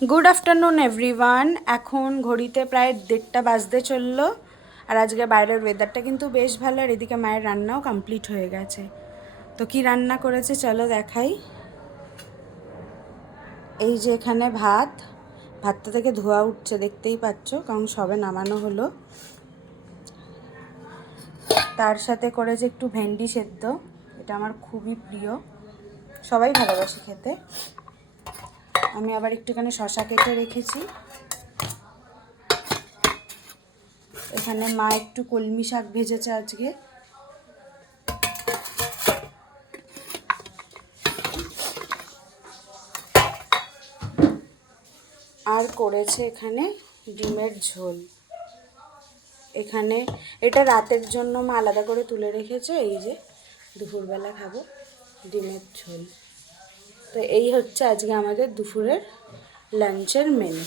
Good afternoon everyone. এখন ঘড়িতে প্রায় 1:30 বাজতে চললো। আর আজকে বাইরের ওয়েদারটা কিন্তু বেশ ভালো, আর এদিকে মায়ের রান্নাও কমপ্লিট হয়ে গেছে। তো কি রান্না করেছে চলো দেখাই। এই যে এখানে ভাতটা থেকে ধোয়া উঠছে, দেখতেই পাচ্ছ, কারণ সবে নামানো হলো। তার সাথে করেছে একটু ভেন্ডি সেদ্ধ, এটা আমার খুবই প্রিয়, সবাই ভালোবাসে খেতে। আমি আবার একটুখানি শশা কেটে রেখেছি। এখানে মা একটু কলমি শাক ভেজেছে আজকে। আর করেছে এখানে ডিমের ঝোল। এখানে এটা রাতের জন্য মা আলাদা করে তুলে রেখেছে, এই যে দুপুরবেলা খাবো ডিমের ঝোল। তো এই হচ্ছে আজকে আমাদের দুপুরের লাঞ্চের মেনু।